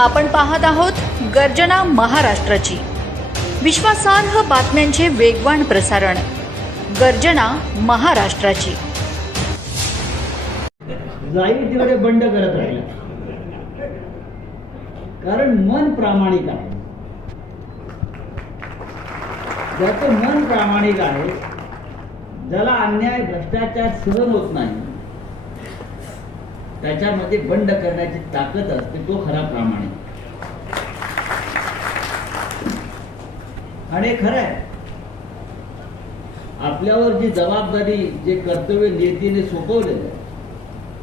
आपण पाहत आहोत गर्जना महाराष्ट्राची. विश्वासार्ह बातम्यांचे वेगवान प्रसारण. गर्जना महाराष्ट्राची. जाईल तेवढे बंड करत राहिला. कारण मन प्रामाणिक आहे. ज्याचं मन प्रामाणिक आहे ज्याला अन्याय भ्रष्टाचार सहन होत नाही त्याच्यामध्ये बंड करण्याची ताकद असते तो खरा प्रामाणिक. आणि खरं आहे आपल्यावर जी जबाबदारी जे कर्तव्य नियतीने सोपवलेलं आहे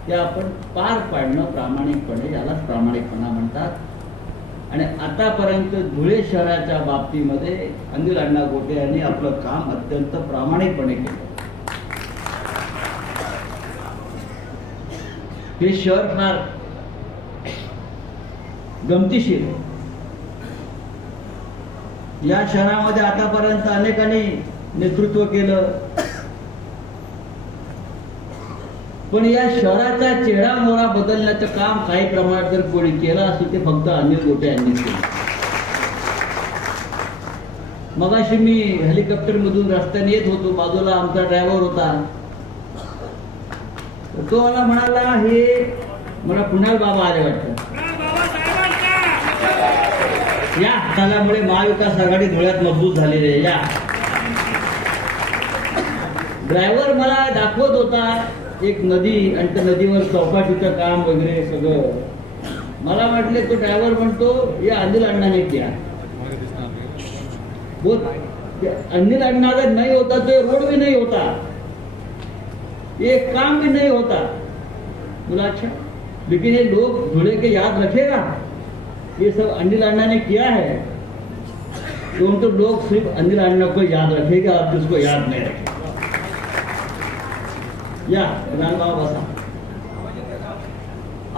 ते आपण पार पाडणं प्रामाणिकपणे यालाच प्रामाणिकपणा म्हणतात. आणि आतापर्यंत धुळे शहराच्या बाबतीमध्ये अनिल अण्णा गोटे यांनी आपलं काम अत्यंत प्रामाणिकपणे केलं. हे शहर फार गमतीशीर आहे. या शहरामध्ये आतापर्यंत अनेकांनी नेतृत्व केलं. पण या शहराचा चेहरा मोहरा बदलण्याचं काम काही प्रमाणात जर कोणी केलं असेल ते फक्त अनिल गोटे यांनी केलं. मगाशी मी हेलिकॉप्टर मधून रस्त्याने येत होतो. बाजूला आमचा ड्रायव्हर होता. तो मला म्हणाला हे मला कुणाल बाबा आले वाटतं? या त्यामुळे महाविकास आघाडी धुळ्यात मजबूत झालेली आहे. या. ड्रायव्हर मला दाखवत होता एक नदी आणि त्या नदीवर चौपाटीचं काम वगैरे सगळं. मला वाटले तो ड्रायव्हर म्हणतो हे अनिल अण्णाने किया. अनिल अण्णा नाही होता तो ये रोड होता. ये काम भी नहीं होता। बोला अच्छा लेकिन ये लोग धुले के याद रखेगा? ये सब अनिल अण्णा ने किया है। तो उन तो लोग सिर्फ अनिल अण्णा को याद रखेगा आप जिसको याद नहीं रखेगा। या रामबाब असा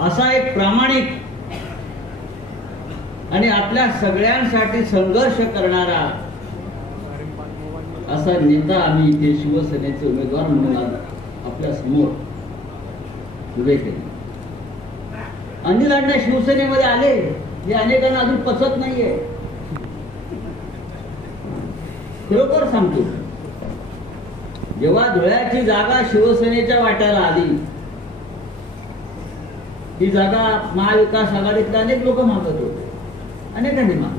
असा एक प्रामाणिक आणि आपल्या सगळ्यांसाठी संघर्ष करणारा असा नेता आम्ही इथे शिवसेनेचे उमेदवार म्हणून आलो. आपल्यासमोर उभे केले. अनिल अण्णा शिवसेनेमध्ये आले. हे अनेकांना अजून पचत नाहीये. खरोखर सांगतो जेव्हा धुळ्याची जागा शिवसेनेच्या वाट्याला आली ही जागा महाविकास आघाडीतले अनेक लोक मागत होते. अनेकांनी मागत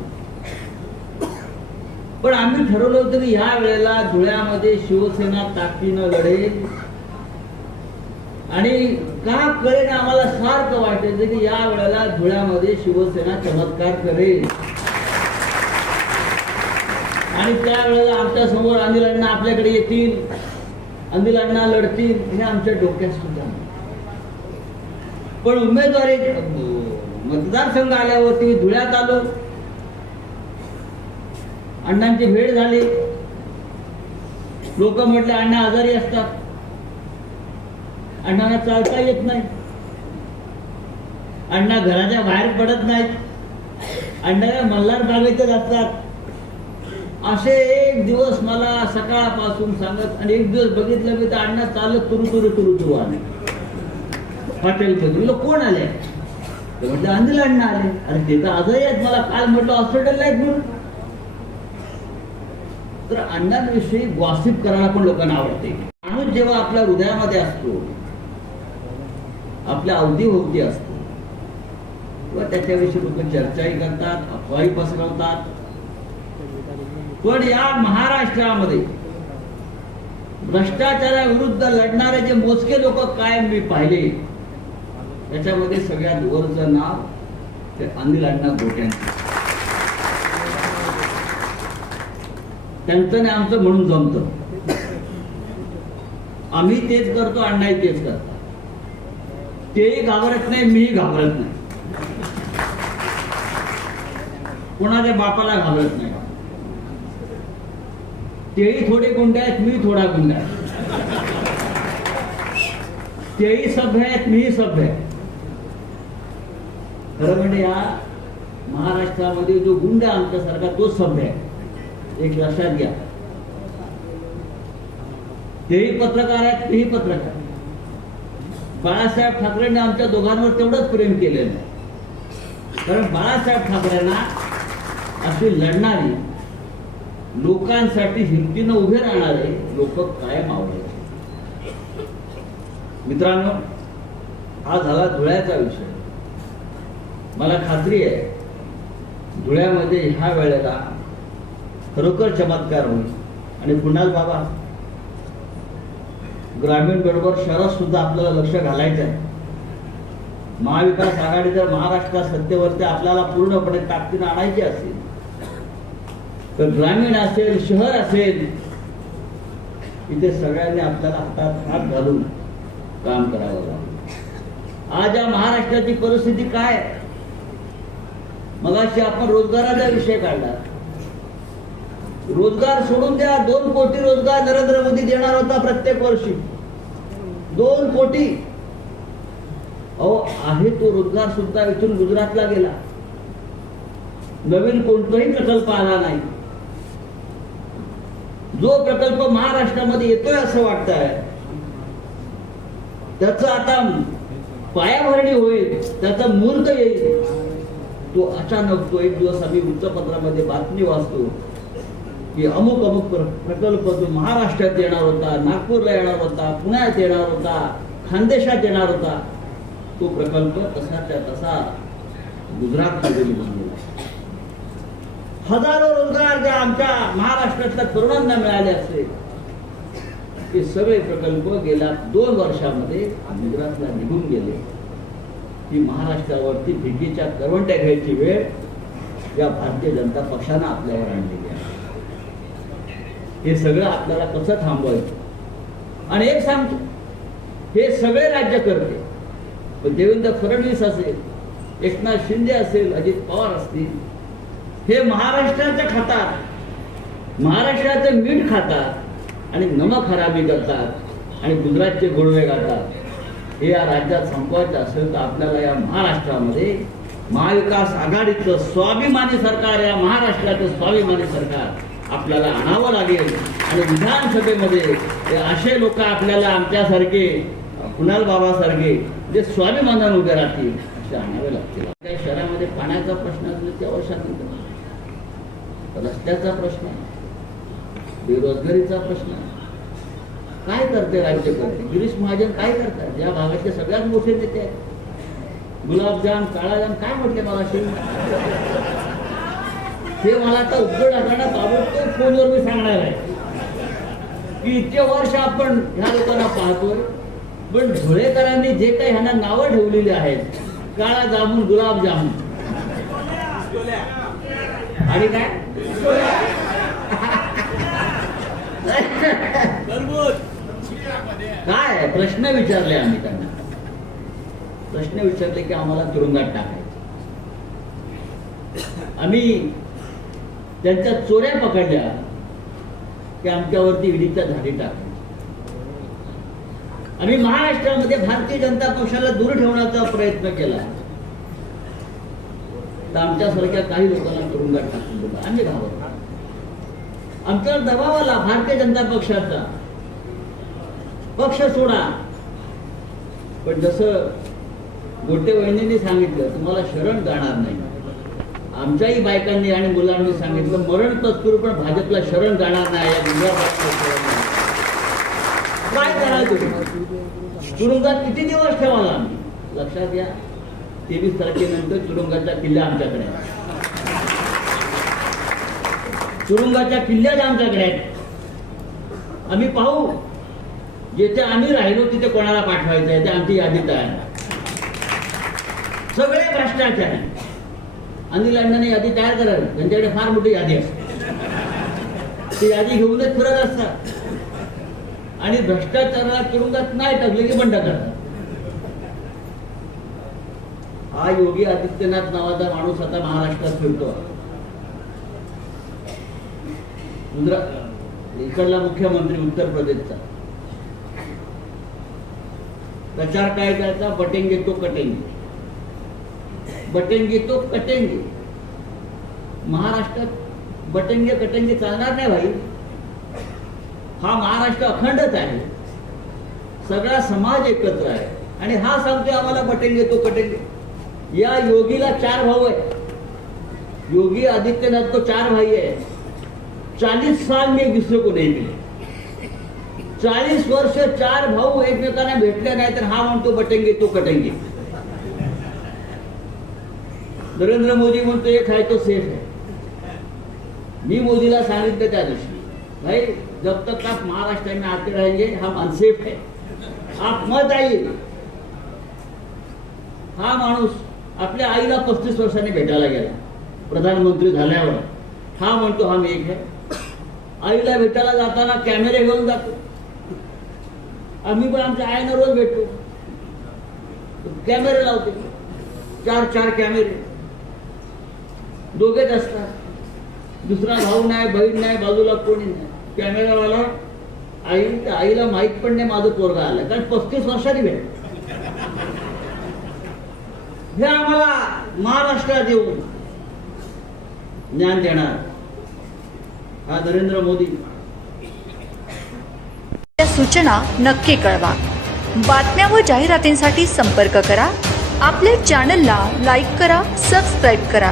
पण आम्ही ठरवलं होतं की ह्या वेळेला धुळ्यामध्ये शिवसेना ताकदीनं लढेल. आणि का करेन आम्हाला सारखं वाटायचं की या वेळेला धुळ्यामध्ये शिवसेना चमत्कार करेल. आणि त्यावेळेला आमच्यासमोर अनिल अण्णा आपल्याकडे येतील. अनिल अण्णा लढतील. हे आमच्या डोक्यात सुद्धा. पण उमेदवारी मतदारसंघ आल्यावरती मी धुळ्यात आलो. अण्णांची भेट झाली. लोक म्हटले अण्णा आजारी असतात. अण्णाला चालता येत नाही. अण्णा घराच्या बाहेर पडत नाहीत. अण्णा मल्हार बागेतच असतात. असे एक दिवस मला सकाळपासून सांगत आणि एक दिवस बघितलं मी तर अण्णा चालत तुरु तुरु तुरु तुरु आले. हॉटेलमध्ये म्हणलं कोण आले? ते म्हटलं अनिल अण्णा आले. अरे ते तर आजही आहेत. मला काल म्हटलं हॉस्पिटलला आहेत म्हणून. तर अण्णांविषयी गॉसिप करायला पण लोकांना आवडते. माणूस जेव्हा आपल्या हृदयामध्ये असतो आपल्या अवतीभोवती असतो. किंवा त्याच्याविषयी लोक चर्चाही करतात अफवाही पसरवतात. पण या महाराष्ट्रामध्ये भ्रष्टाचाराविरुद्ध लढणारे जे मोजके लोक कायम मी पाहिले त्याच्यामध्ये सगळ्यात वरचं नाव ते अनिल अण्णा गोट्यांचं त्यांचं आणि आमचं म्हणून जमतं. आम्ही तेच करतो अण्णाही तेच करतो. तेही घाबरत नाही मीही घाबरत नाही. कोणाच्या बापाला घाबरत नाही. तेही थोडे गुंड आहेत मी थोडा गुंड आहे. तेही सभ्य आहेत मीही सभ्य आहे खरं म्हणजे या महाराष्ट्रामध्ये जो गुंड आहे आमच्यासारखा तोच सभ्य आहे. एक लक्षात घ्या. तेही पत्रकार आहेत तेही पत्रकार. बाळासाहेब ठाकरेंनी आमच्या दोघांवर तेवढंच प्रेम केलेलं आहे. कारण बाळासाहेब ठाकरेंना अशी लढणारी लोकांसाठी हिमतीनं उभे राहणारे लोक कायम आवडले मित्रांनो हा झाला धुळ्याचा विषय. मला खात्री आहे धुळ्यामध्ये ह्या वेळेला खरोखर चमत्कार होईल. आणि कुणाल बाबा? ग्रामीण बरोबर शहरात सुद्धा आपल्याला लक्ष घालायचं आहे महाविकास आघाडी जर महाराष्ट्रात सत्तेवरती आपल्याला पूर्णपणे ताकदीनं आणायची असेल तर ग्रामीण असेल शहर असेल इथे सगळ्यांनी आपल्याला हातात हात घालून काम करावं लागेल. आज या महाराष्ट्राची परिस्थिती काय आहे? मगाशी आपण रोजगाराचा विषय काढला. रोजगार सोडून द्या दोन कोटी रोजगार नरेंद्र मोदी देणार होता प्रत्येक वर्षी. दोन कोटी. अहो आहे तो रोजगार सुद्धा इथून गुजरातला गेला. नवीन कोणताही प्रकल्प आला नाही. जो प्रकल्प महाराष्ट्रामध्ये येतोय असं वाटत आहे त्याच आता पायाभरणी होईल त्याचा मूर्त येईल. तो अचानक तो एक दिवस आम्ही वृत्तपत्रामध्ये बातमी वाचतो. की अमुक अमुक प्र- प्रकल्प जो महाराष्ट्रात येणार होता नागपूरला येणार होता पुण्यात येणार होता खानदेशात येणार होता तो प्रकल्प तसाच्या तसा गुजरातमध्ये निघून हजारो रोजगार ज्या आमच्या महाराष्ट्रातल्या तरुणांना मिळाले असते ते सगळे प्रकल्प गेल्या दोन वर्षामध्ये गुजरातला निघून गेले. ही महाराष्ट्रावरती भिंडीच्या करवंट्या घ्यायची वेळ या भारतीय जनता पक्षानं आपल्यावर आणलेली आहे. हे सगळं आपल्याला कसं थांबवायचं? आणि एक सांगतो हे सगळे राज्य करते. पण देवेंद्र फडणवीस असेल एकनाथ शिंदे असेल अजित पवार असतील हे महाराष्ट्राचं खातात महाराष्ट्राचं मीठ खातात आणि नमक खराबी करतात आणि गुजरातचे गोडवे गातात हे या राज्यात संपवायचं असेल तर आपल्याला या महाराष्ट्रामध्ये महाविकास आघाडीचं स्वाभिमानी सरकार या महाराष्ट्राचं स्वाभिमानी सरकार आपल्याला आणावं लागेल. आणि विधानसभेमध्ये असे लोक आपल्याला आमच्यासारखे कुणाल बाबासारखे जे स्वाभिमानानं उभे राहतील असे आणावे लागतील. त्या शहरामध्ये पाण्याचा प्रश्न असेल त्या वर्षानंतर रस्त्याचा प्रश्न बेरोजगारीचा प्रश्न. काय करते राज्यकर्ते गिरीश महाजन काय करतात? या भागातले सगळ्यात मोठे नेते आहेत. गुलाबजाम काळाजाम काय म्हटले मला हे मला आता उद्धव ठाकरेंना ताबडतोब फोनवर मी सांगणार आहे. की इतके वर्ष आपण ह्या लोकांना पाहतोय पण धुळेकरांनी जे काही ह्यांना नावं ठेवलेली आहेत काळा जामून गुलाबजामुन आणि काय? काय? प्रश्न विचारले आम्ही त्यांना. प्रश्न विचारले की आम्हाला तुरुंगात टाकायचे. आम्ही त्यांच्या चोऱ्या पकडल्या की आमच्यावरती ईडीच्या झाडी टाकायची आम्ही महाराष्ट्रामध्ये भारतीय जनता पक्षाला दूर ठेवण्याचा प्रयत्न केला. तर आमच्यासारख्या काही लोकांना तुरुंगात टाकून दिलं. आम्ही घाबरलो आमच्यावर दबाव आला भारतीय जनता पक्षाचा. पक्ष सोडा. पण जसं गोटे वहिनींनी सांगितलं तुम्हाला शरण जाणार नाही. आमच्याही बायकांनी आणि मुलांनी सांगितलं मरण तत्पूर पण भाजपला शरण जाणार नाही या गुजरात काय करायचं तुम्ही? तुरुंगात किती दिवस ठेवाला आम्ही लक्षात घ्या तेवीस तारखेनंतर तुरुंगाचा किल्ला आमच्याकडे आहेत तुरुंगाच्या किल्ल्याच आमच्याकडे आहेत आम्ही पाहू जिथे आम्ही राहिलो तिथे कोणाला पाठवायचं आहे ते आमची यादी तयार आहे. सगळे भ्रष्टाचार आहे. अनिल अण्णाने यादी तयार करावी. त्यांच्याकडे फार मोठी यादी असते. ती यादी घेऊनच फिरत असतात. आणि भ्रष्टाचाराला तुरुंगात नाही टाकले की बंड करतात. हा योगी आदित्यनाथ नावाचा माणूस आता महाराष्ट्रात फिरतो. इकडला मुख्यमंत्री उत्तर प्रदेशचा. प्रचार काय करायचा बटेंगे तो कटेंगे. बटेंगे तो कटेंगे. महाराष्ट्रात बटेंगे कटेंगे चालणार नाही भाई. हा महाराष्ट्र अखंडच आहे. सगळा समाज एकत्र आहे. आणि हा सांगतोय आम्हाला बटेंगे तो कटेंगे. या योगीला चार भाऊ आहे योगी आदित्यनाथ तो चार भाई आहे चालीस साल मी दुसरे कोणी को मिले चाळीस वर्ष चार भाऊ एकमेकांना भेटले नाही तर हा म्हणतो बटेंगे तो कटेंगे. नरेंद्र मोदी म्हणतो एक आहे तो सेफ आहे मी मोदीला सांगितलं त्या दिवशी भाई जब तक आप महाराष्ट्र में आते रहेंगे हम अनसेफ है. आप मत आइए। हा माणूस आपल्या आईला पस्तीस वर्षांनी भेटायला गेला प्रधानमंत्री झाल्यावर. हा म्हणतो हा एक आहे आईला भेटायला जाताना कॅमेरे घेऊन जातो. आम्ही पण आमच्या आईनं रोज भेटतो कॅमेरे लावते. चार चार कॅमेरे. दोघेच असतात. दुसरा भाऊ नाही बहीण नाही बाजूला कोणी नाही. कॅमेरावाला आई आईला माहीत पण नाही माझं पोरगा आलं. कारण पस्तीस वर्षांनी भेट. हे आम्हाला महाराष्ट्रात येऊन ज्ञान देणार. हा नरेंद्र मोदी. या सूचना नक्की कळवा. बातम्या व जाहिरातींसाठी संपर्क करा. आपल्या चॅनलला लाईक करा सबस्क्राईब करा.